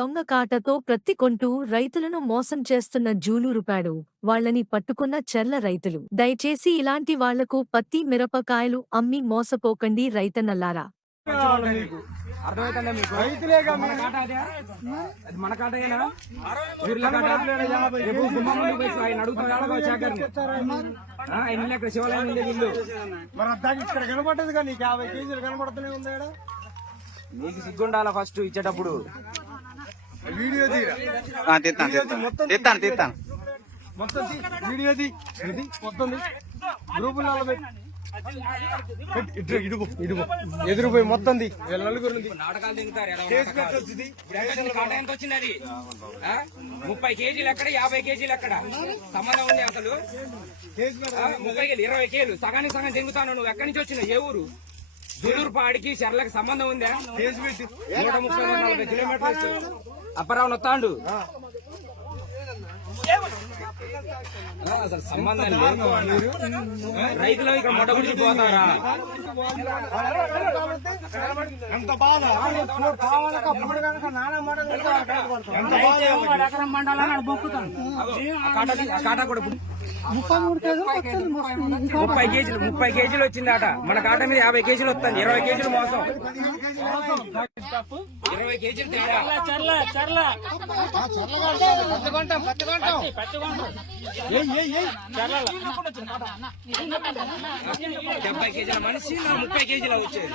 దొంగ కాటతో ప్రత్తి కొంటూ రైతులను మోసం చేస్తున్న జూలూరుపాడు వాళ్ళని పట్టుకున్న చెర్ల రైతులు. దయచేసి ఇలాంటి వాళ్ళకు పత్తి మిరపకాయలు అమ్మి మోసపోకండి రైతన్నల్లారా. ఇక్కడ కనబడ్డది కానీ నీకు యాభై కేజీలు కనబడుతూనే నీకు ఫస్ట్ ఇచ్చేటప్పుడు? వీడియో తీస్తాను తీస్తాను తీస్తాను తీస్తాను మొత్తం. వీడియో తీ. ఇది మొత్తం. గ్రూపులలో ఇటు ఎదురుపోయి మొత్తం వీళ్ళ నలుగురు వచ్చింది? ముప్పై కేజీలు ఎక్కడ? యాభై కేజీలు ఎక్కడ? సంబంధం ఉంది అసలు. ముప్పై కేలు ఇరవై కేలు సగానికి సగం దిగుతాను నువ్వు. ఎక్కడి నుంచి వచ్చినావు? ఏ ఊరు? జులూరు పాడికి చెర్లకు సంబంధం ఉందా? నూట ముప్పై నూట నలభై కిలోమీటర్లు. అప్పరావు అసలు సంబంధం లేదు రైతులు ఇక్కడ మొట్ట గురించి పోతారా? ఎంత బాధ? కావాలక కనుక నానా మాటలు ఎంత బాధ? ఆ కాటా తీ- ఆ కాటా కూడా ముప్పై కేజీలు ముప్పై కేజీలు వచ్చిందట మన కాట మీద యాభై కేజీలు వస్తుంది ఇరవై కేజీలు మోసం ఇరవై కేజీలు తేడా డెబ్బై కేజీల మనిషి నా ముప్పై కేజీల వచ్చేది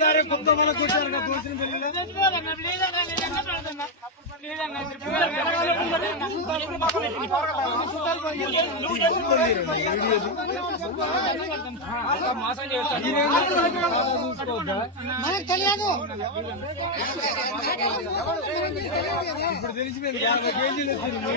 చేస్తాడు ఇప్పుడు తెలిసిపోయింది యాభై కేజీలు వచ్చింది.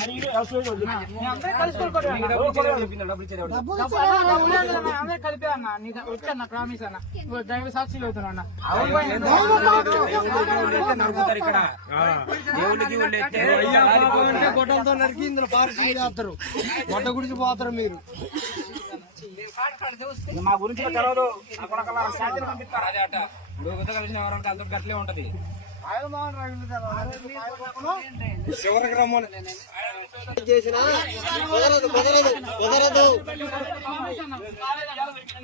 మీరు రాసిపోయిన ప్రామిస్ అన్న దైవ అవుతున్నా గొడ్డలతో నరికి ఇందులో పార్కింగ్ చేస్తారు గొడ్డ గుడిచి పోతారు మీరు మా గురించి తెలవదు అక్కడ పంపిస్తారు అదే కలిసిన ఎవరంటే అందరూ గట్లే ఉంటది. చివరికి రమ్మని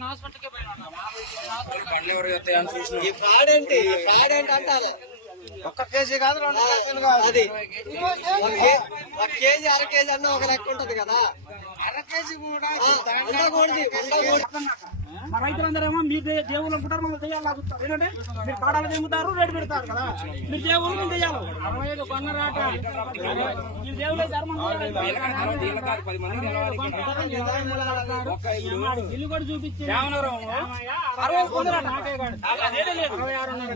హాస్పిటల్కి పోయినా బండ్లు ఎవరు ఎత్తాయని చూసిన ఒక్క కేజీ కాదు రెండు కేజీలు కాదు. అది ఒక కేజీ అర కేజీ అన్న ఒక లెక్క ఉంటది కదా అర కేజీ కూడా. ఉండకూడదు ఉండకూడదు మా రైతులందరేమో మీరు దే- దేవుళ్ళు అనుకుంటారు మమ్మల్ని దెయ్యాలు లాగుతారు. ఏంటంటే మీరు కాడాలు తెంగుతారు రేటు పెడతారు కదా. మీరు దేవుళ్ళు మేము దెయ్యాలు. అరవై ఐదు కొన్నరాట ఈ దేవుళ్ళ ఇల్లు కూడా చూపించి అరవై కొందరాట అరవై ఆరు ఉన్నారు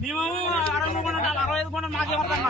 మేము అరవై ఐదు కొండ అరవై ఐదు కొండ మాకేమర్థం